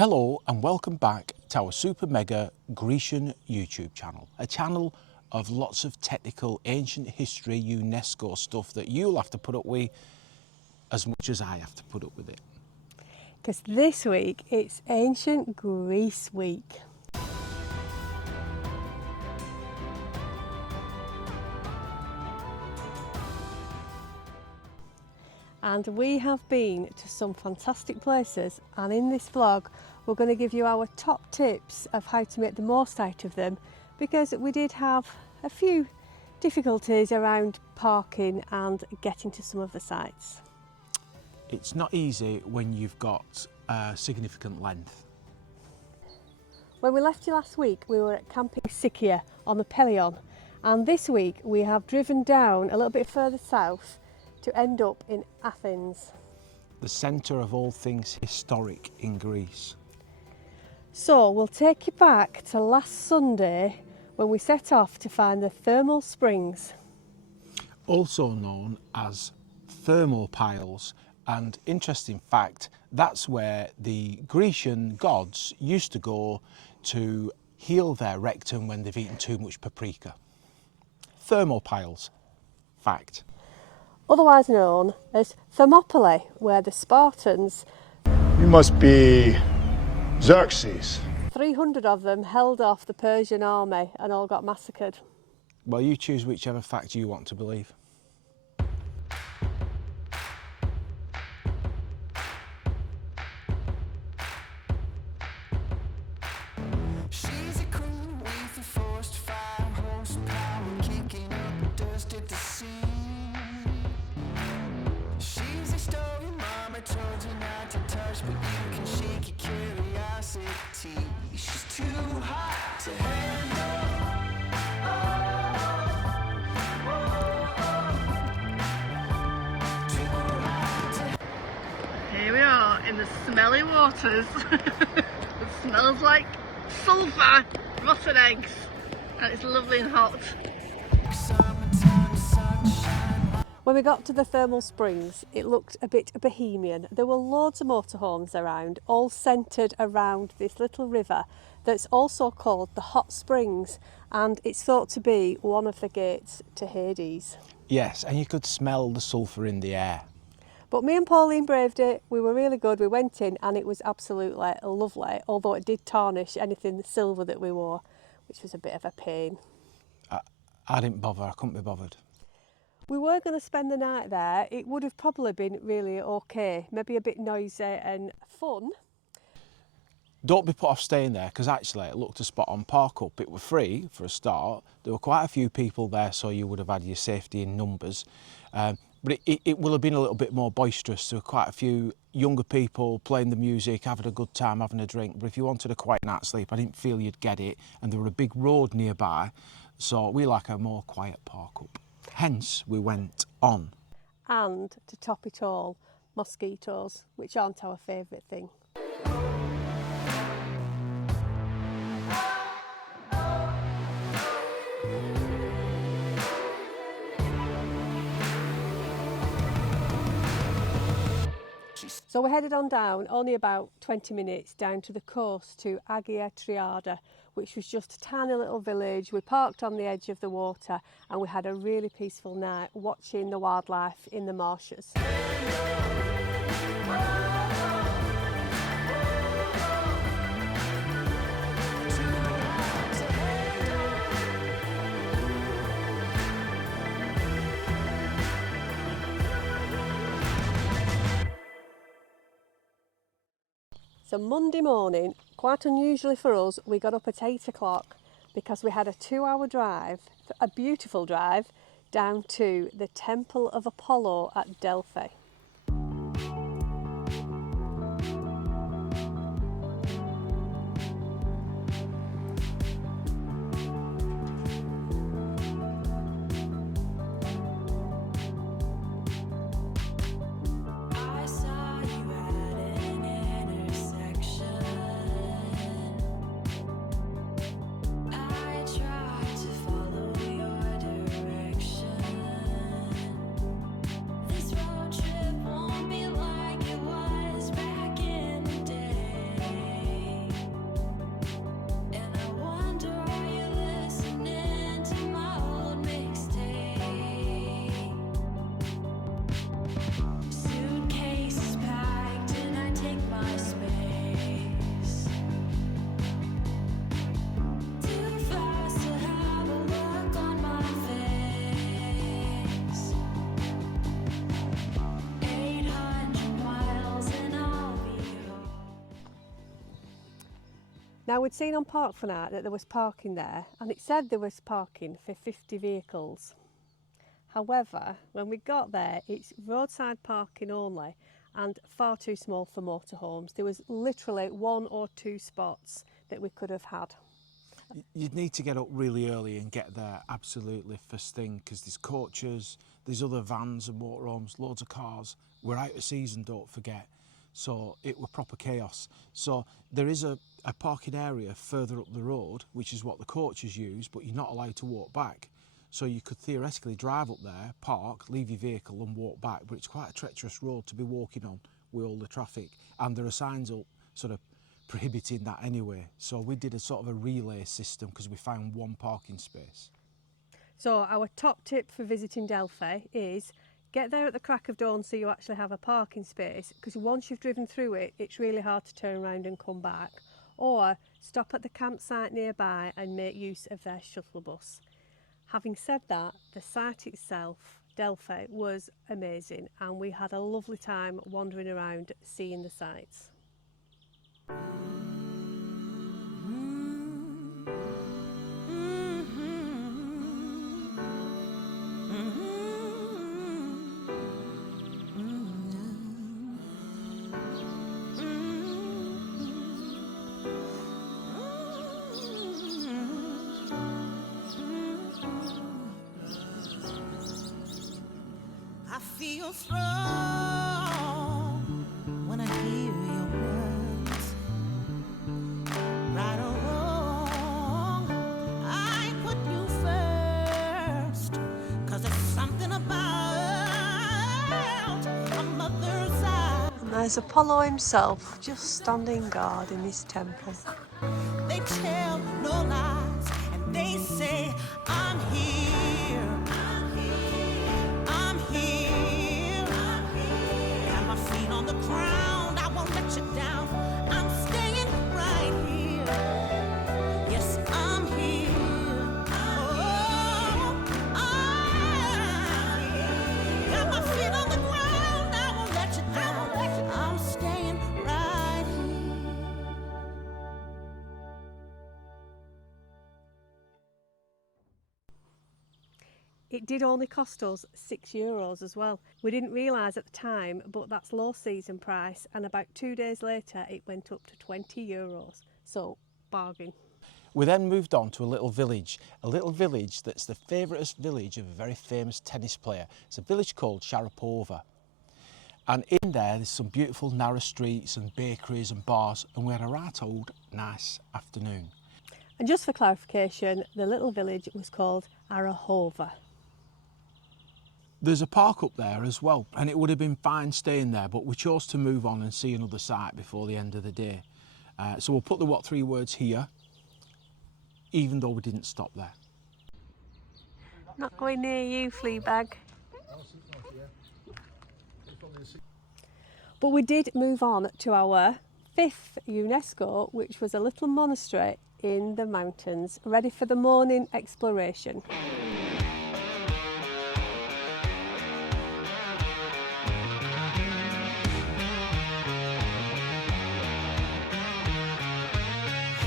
Hello and welcome back to our super mega Grecian YouTube channel, a channel of lots of technical ancient history UNESCO stuff that you'll have to put up with as much as I have to put up with it. Because this week it's Ancient Greece Week. And we have been to some fantastic places, and in this vlog we're going to give you our top tips of how to make the most out of them, because we did have a few difficulties around parking and getting to some of the sites. It's not easy when you've got significant length. When we left you last week we were at camping Attica on the Pelion, and this week we have driven down a little bit further south to end up in Athens, The centre of all things historic in Greece. So we'll take you back to last Sunday when we set off to find the thermal springs. Also known as thermopiles, and interesting fact, that's where the Grecian gods used to go to heal their rectum when they've eaten too much paprika. Thermopiles, fact. Otherwise known as Thermopylae, where the Spartans, You must be Xerxes. 300 of them, held off the Persian army and all got massacred. Well, you choose whichever fact you want to believe. She's a queen with a forced 5 horsepower, kicking up dust at the sea. She's a story mama told you not to touch, but you can shake your curiosity. She's too hot to handle. Here we are in the smelly waters. It smells like sulphur, rotten eggs, and it's lovely and hot. Summertime sunshine. When we got to the thermal springs, it looked a bit bohemian. There were loads of motorhomes around, all centred around this little river that's also called the Hot Springs, and it's thought to be one of the gates to Hades. Yes, and you could smell the sulphur in the air. But me and Pauline braved it. We were really good. We went in and it was absolutely lovely, although it did tarnish anything silver that we wore, which was a bit of a pain. I didn't bother, I couldn't be bothered. We were going to spend the night there. It would have probably been really okay, maybe a bit noisy and fun. Don't be put off staying there, because actually it looked a spot on park up. It were free for a start. There were quite a few people there, so you would have had your safety in numbers. But it will have been a little bit more boisterous. There were quite a few younger people playing the music, having a good time, having a drink. But if you wanted a quiet night's sleep, I didn't feel you'd get it. And there were a big road nearby, so we like a more quiet park up. Hence, we went on. And to top it all, mosquitoes, which aren't our favourite thing. So we headed on down, only about 20 minutes down to the coast to Agia Triada, which was just a tiny little village. We parked on the edge of the water and we had a really peaceful night watching the wildlife in the marshes. So Monday morning, quite unusually for us, we got up at 8 o'clock because we had a 2-hour drive, a beautiful drive, down to the Temple of Apollo at Delphi. I saw you at an intersection. I tried to follow your direction. This road trip Now we'd seen on Park for Night that there was parking there, and it said there was parking for 50 vehicles. However, when we got there, it's roadside parking only and far too small for motorhomes. There was literally 1 or 2 spots that we could have had. You'd need to get up really early and get there absolutely first thing, because there's coaches, there's other vans and motorhomes, loads of cars. We're out of season, don't forget. So it were proper chaos. So there is a parking area further up the road, which is what the coaches use, but you're not allowed to walk back. So you could theoretically drive up there, park, leave your vehicle and walk back, but it's quite a treacherous road to be walking on with all the traffic. And there are signs up sort of prohibiting that anyway. So we did a sort of a relay system because we found 1 parking space. So our top tip for visiting Delphi is get there at the crack of dawn so you actually have a parking space, because once you've driven through it, it's really hard to turn around and come back. Or stop at the campsite nearby and make use of their shuttle bus. Having said that, the site itself, Delphi, was amazing, and we had a lovely time wandering around seeing the sights. I feel strong when I hear your words. Right or wrong, I put you first. 'Cause there's something about a mother's eyes. And there's Apollo himself just standing guard in his temple. They tell no lies and they say I'm here. Got my feet on the ground, I won't let you down. I'm staying right here. Yes, I'm here. Oh, I'm here. Got my feet on the ground, I won't let you down. I'm staying right here. It did only cost us €6 as well. We didn't realise at the time, but that's low season price, and about 2 days later it went up to €20. So, bargain. We then moved on to a little village that's the favourite village of a very famous tennis player. It's a village called Sharapova. And in there's some beautiful narrow streets and bakeries and bars, and we had a right old nice afternoon. And just for clarification, the little village was called Arahova. There's a park up there as well, and it would have been fine staying there, but we chose to move on and see another site before the end of the day. So we'll put the what 3 words here, even though we didn't stop there. Not going near you, Fleabag. But we did move on to our 5th UNESCO, which was a little monastery in the mountains, ready for the morning exploration.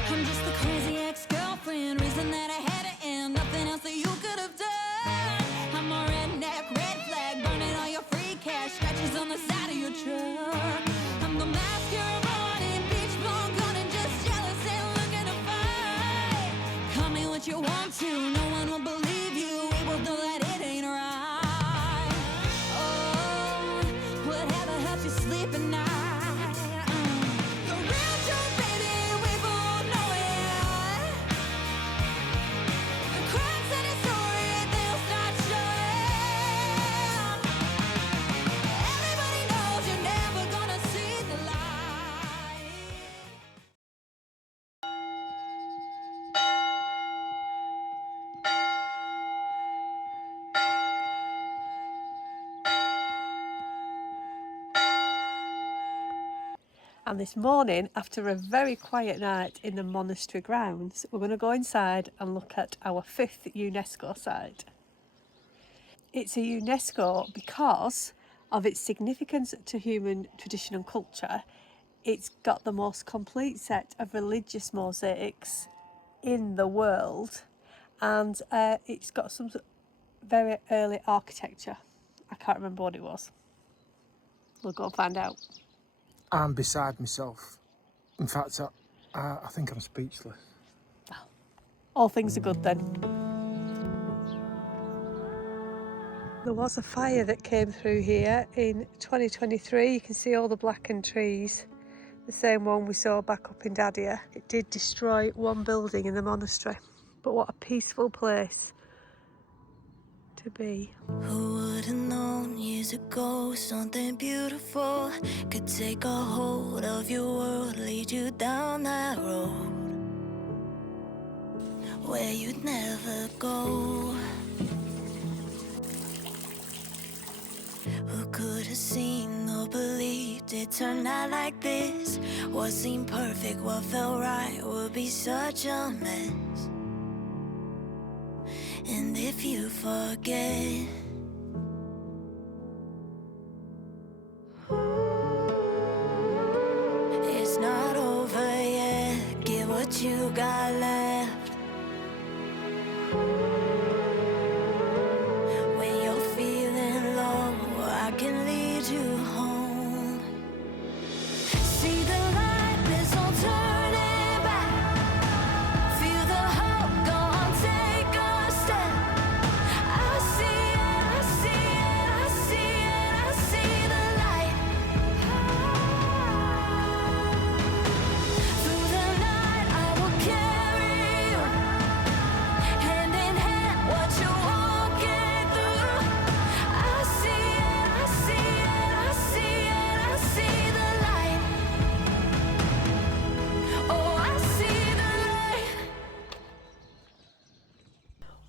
I'm just the crazy ex-girlfriend, reason that I had to end, nothing else that you could have done. I'm a redneck, red flag, burning all your free cash, scratches on the side of your truck. I'm the masquerade, beach blonde, gunning, just jealous and looking to fight. Call me what you want to, no one will believe you, we both know that it ain't right. Oh, whatever helps you sleep at night. The real joke, baby, we both know it. The cracks in his story, they'll start showing. Everybody knows you're never gonna see the light. And this morning, after a very quiet night in the monastery grounds, we're going to go inside and look at our 5th UNESCO site. It's a UNESCO because of its significance to human tradition and culture. it's got the most complete set of religious mosaics in the world, and it's got some very early architecture. I can't remember what it was. We'll go and find out. I'm beside myself. In fact, I think I'm speechless. All things are good then. There was a fire that came through here in 2023. You can see all the blackened trees. The same one we saw back up in Attica. It did destroy one building in the monastery. But what a peaceful place to be. Who would have known years ago something beautiful could take a hold of your world, lead you down that road where you'd never go. Who could have seen or believed it turned out like this? What seemed perfect, what felt right would be such a mess. And if you forget, it's not over yet. Get what you got left. When you're feeling low, I can lead you home. See the light, there's no turning back. Feel the hope, go on, take a step. I see it, I see it, I see it, I see the light. Through the night, I will carry you. Hand in hand, what you're walking through. I see it, I see it, I see it, I see the light. Oh, I see the light.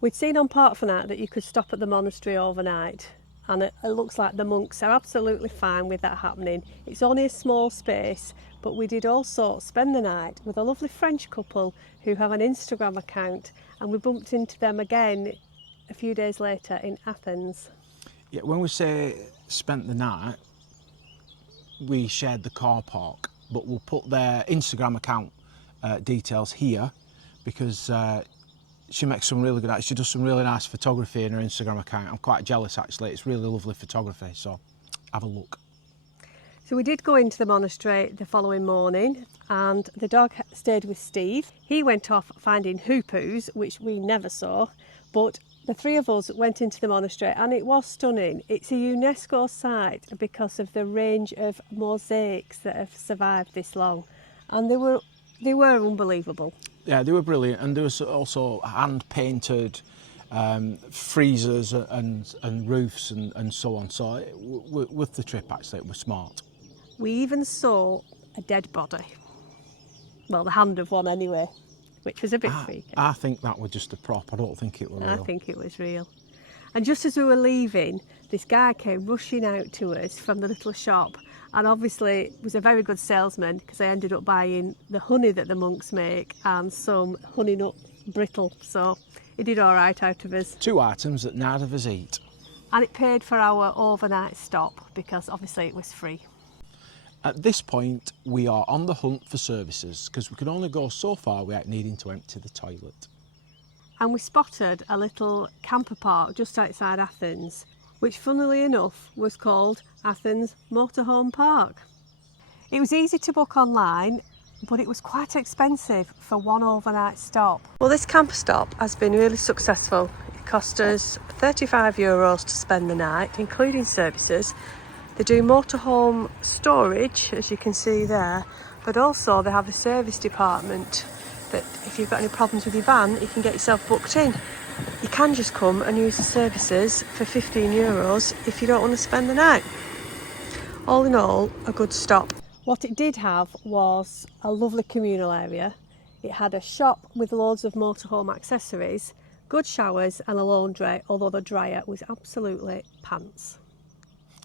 We'd seen on Parkfanat that you could stop at the monastery overnight, and it looks like the monks are absolutely fine with that happening. It's only a small space, but we did also spend the night with a lovely French couple who have an Instagram account, and we bumped into them again a few days later in Athens. Yeah, when we say spent the night, we shared the car park, but we'll put their Instagram account details here because she makes some really good, she does some really nice photography in her Instagram account. I'm quite jealous actually, it's really lovely photography, so have a look. So we did go into the monastery the following morning, and the dog stayed with Steve. He went off finding hoopoes, which we never saw, but the three of us went into the monastery and it was stunning. It's a UNESCO site because of the range of mosaics that have survived this long, and they were unbelievable. Yeah, they were brilliant, and there was also hand-painted freezers and roofs and so on, so with the trip actually it was smart. We even saw a dead body. Well, the hand of one anyway, which was a bit freaky. I think that was just a prop, I don't think it was real. I think it was real. And just as we were leaving, this guy came rushing out to us from the little shop, and obviously was a very good salesman because I ended up buying the honey that the monks make and some honey nut brittle, so he did all right out of us. 2 items that neither of us eat. And it paid for our overnight stop because obviously it was free. At this point, we are on the hunt for services because we can only go so far without needing to empty the toilet. And we spotted a little camper park just outside Athens, which funnily enough was called Athens Motorhome Park. It was easy to book online, but it was quite expensive for one overnight stop. Well, this camper stop has been really successful. It cost us €35 to spend the night, including services. They do motorhome storage, as you can see there, but also they have a service department that if you've got any problems with your van, you can get yourself booked in. You can just come and use the services for €15 if you don't want to spend the night. All in all, a good stop. What it did have was a lovely communal area. It had a shop with loads of motorhome accessories, good showers and a laundry, although the dryer was absolutely pants.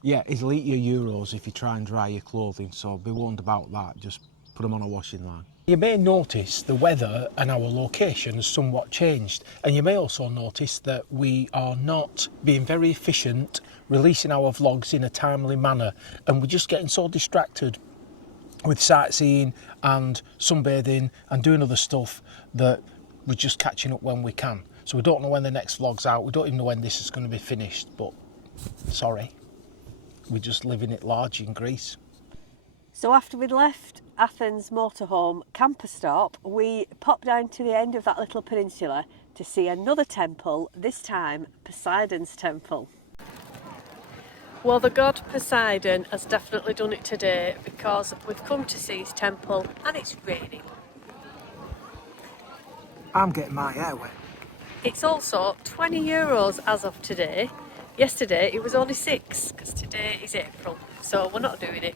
Yeah, it'll eat your euros if you try and dry your clothing, so be warned about that, just put them on a washing line. You may notice the weather and our location has somewhat changed, and you may also notice that we are not being very efficient releasing our vlogs in a timely manner, and we're just getting so distracted with sightseeing and sunbathing and doing other stuff that we're just catching up when we can. So we don't know when the next vlog's out. We don't even know when this is going to be finished, but sorry. We're just living it large in Greece. So after we'd left Athens motorhome camper stop, we popped down to the end of that little peninsula to see another temple, this time Poseidon's temple. Well, the god Poseidon has definitely done it today because we've come to see his temple and it's raining. I'm getting my hair wet. It's also €20 as of today. Yesterday it was only 6 because today is April, so we're not doing it.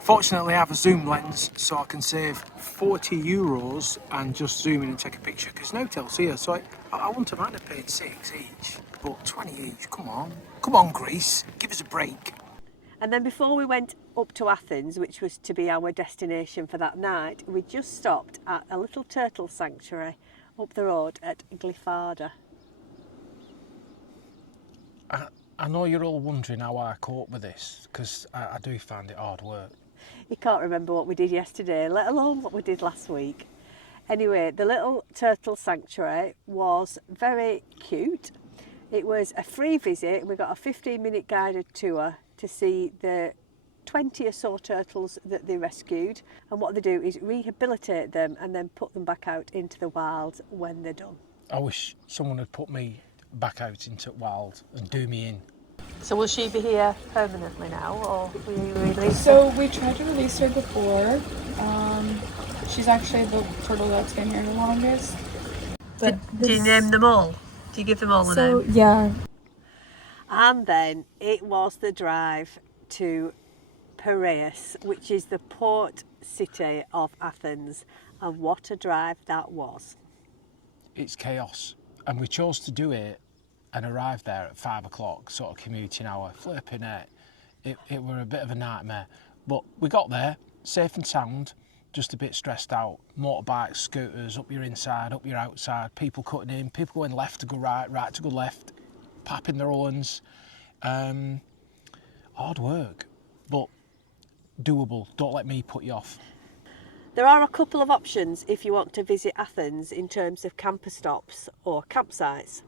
Fortunately, I have a zoom lens, so I can save €40 and just zoom in and take a picture, because no tells here, so I wouldn't have mind paying 6 each, but 20 each, come on Greece, give us a break. And then before we went up to Athens, which was to be our destination for that night, we just stopped at a little turtle sanctuary up the road at Glyfada. I know you're all wondering how I cope with this, because I do find it hard work. You can't remember what we did yesterday, let alone what we did last week. Anyway, the little turtle sanctuary was very cute. It was a free visit and we got a 15-minute guided tour to see the 20 or so turtles that they rescued, and what they do is rehabilitate them and then put them back out into the wild when they're done. I wish someone had put me back out into wild and do me in. So will she be here permanently now, or will you release her? So we tried to release her before. She's actually the turtle that's been here the longest. But Do you name them all? Do you give them all a So name? yeah. And then it was the drive to Piraeus, which is the port city of Athens, and what a drive that was. It's chaos, and we chose to do it and arrived there at 5 o'clock, sort of commuting hour, flipping it. It were a bit of a nightmare, but we got there safe and sound, just a bit stressed out. Motorbikes, scooters, up your inside, up your outside, people cutting in, people going left to go right, right to go left, papping their horns. Hard work, but doable. Don't let me put you off. There are a couple of options if you want to visit Athens in terms of camper stops or campsites.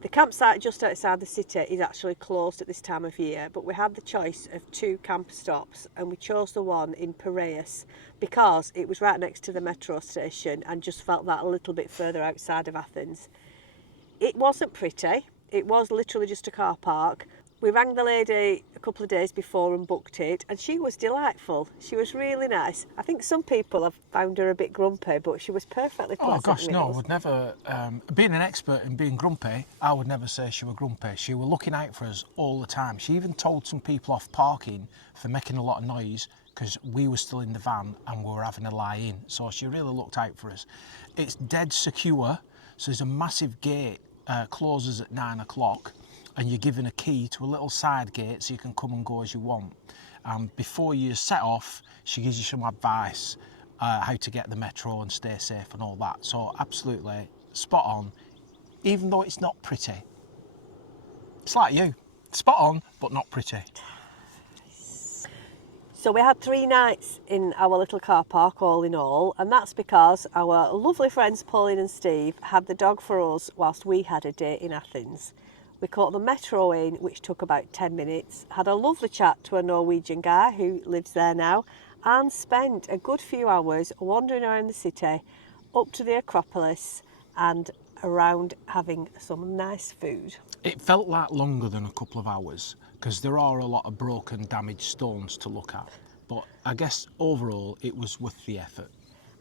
The campsite just outside the city is actually closed at this time of year, but we had the choice of 2 camper stops and we chose the one in Piraeus because it was right next to the metro station and just felt that a little bit further outside of Athens. It wasn't pretty, it was literally just a car park. We rang the lady a couple of days before and booked it, and she was delightful. She was really nice. I think some people have found her a bit grumpy, but she was perfectly pleasant. Oh gosh, with no, I us. would never, being an expert in being grumpy, I would never say she were grumpy. She were looking out for us all the time. She even told some people off parking for making a lot of noise because we were still in the van and we were having a lie in. So she really looked out for us. It's dead secure, so there's a massive gate, closes at 9 o'clock. And you're given a key to a little side gate so you can come and go as you want. Before you set off, she gives you some advice how to get the metro and stay safe and all that. So absolutely spot on, even though it's not pretty. It's like you, spot on, but not pretty. So we had 3 nights in our little car park all in all, and that's because our lovely friends Pauline and Steve had the dog for us whilst we had a day in Athens. We caught the metro in, which took about 10 minutes, had a lovely chat to a Norwegian guy who lives there now, and spent a good few hours wandering around the city, up to the Acropolis and around having some nice food. It felt like longer than a couple of hours because there are a lot of broken, damaged stones to look at. But I guess overall it was worth the effort.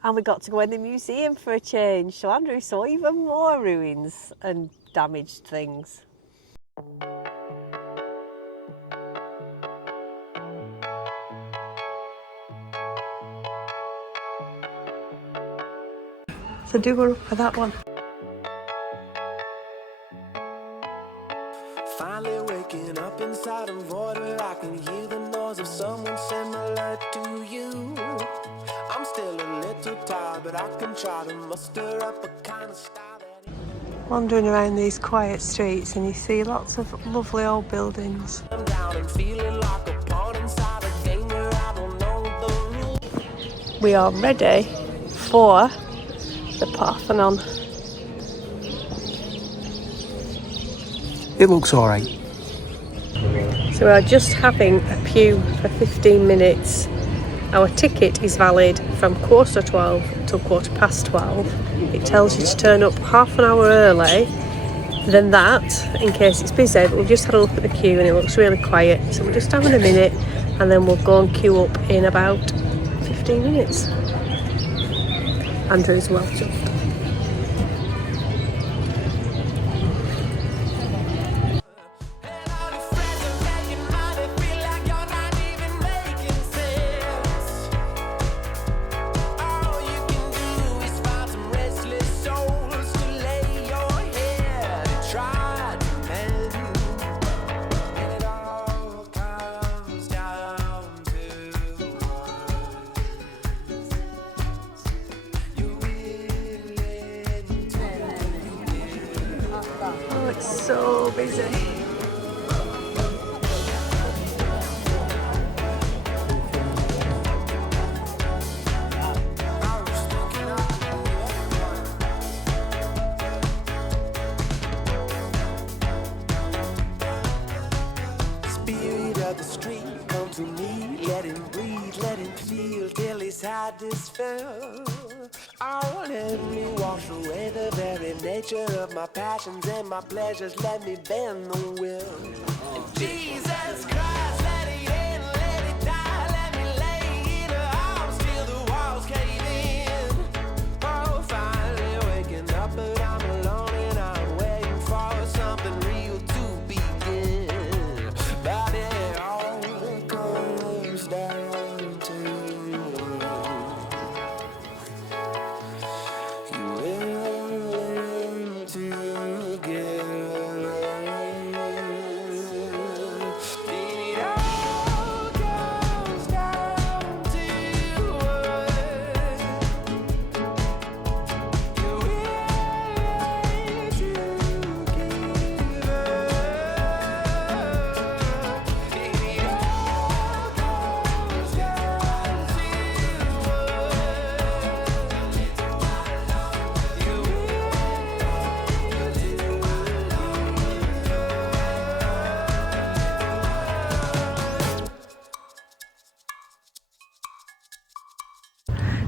And we got to go in the museum for a change, so Andrew saw even more ruins and damaged things. So do go for that one. Finally waking up inside a void where I can hear the noise of someone similar to you. I'm still a little tired, but I can try to muster up a kind of style that Wandering around these quiet streets and you see lots of lovely old buildings. I'm down and feeling like a pawn inside a game where I don't know the rules. We are ready for the Parthenon. It looks alright. So we are just having a pew for 15 minutes. Our ticket is valid from 12:15 till 12:15. It tells you to turn up half an hour early than that in case it's busy, but we've just had a look at the queue and it looks really quiet, so we're just having a minute and then we'll go and queue up in about 15 minutes. Andrew's well chuffed. It's so busy. Spirit of the street, come to me, let him breathe, let him feel till his heart dispel. Oh, let me wash away the very nature of my passions and my pleasures. Let me bend the will. Jesus Christ, let it in, let it die. Let me lay in her arms till the walls cave in. Oh, finally waking up, but I'm alone and I'm waiting for something real to begin. But it all comes down to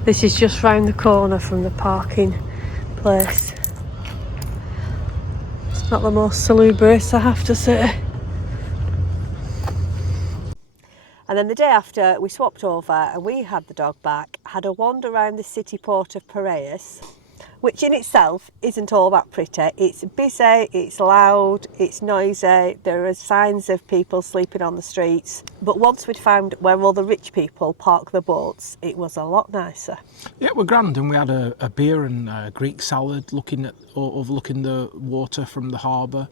This is just round the corner from the parking place. It's not the most salubrious, I have to say. And then the day after, we swapped over and we had the dog back, had a wander around the city port of Piraeus, which in itself isn't all that pretty. It's busy, it's loud, it's noisy, there are signs of people sleeping on the streets. But once we'd found where all the rich people park their boats, it was a lot nicer. Yeah, we're grand, and we had a beer and a Greek salad overlooking the water from the harbour.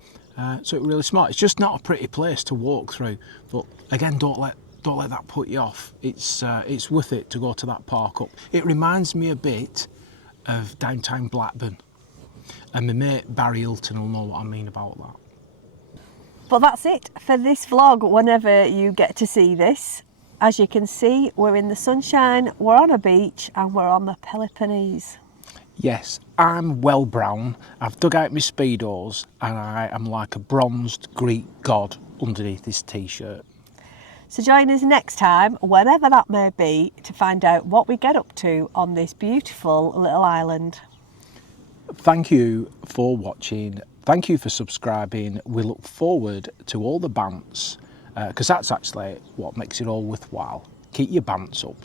So it was really smart. It's just not a pretty place to walk through, but again, don't let that put you off. It's worth it to go to that park up. It reminds me a bit of downtown Blackburn, and my mate Barry Hilton will know what I mean about that. But that's it for this vlog whenever you get to see this. As you can see, we're in the sunshine, we're on a beach and we're on the Peloponnese. Yes, I'm well brown, I've dug out my Speedos and I am like a bronzed Greek god underneath this t-shirt. So join us next time, whenever that may be, to find out what we get up to on this beautiful little island. Thank you for watching, thank you for subscribing. We look forward to all the bants, because that's actually what makes it all worthwhile. Keep your bants up.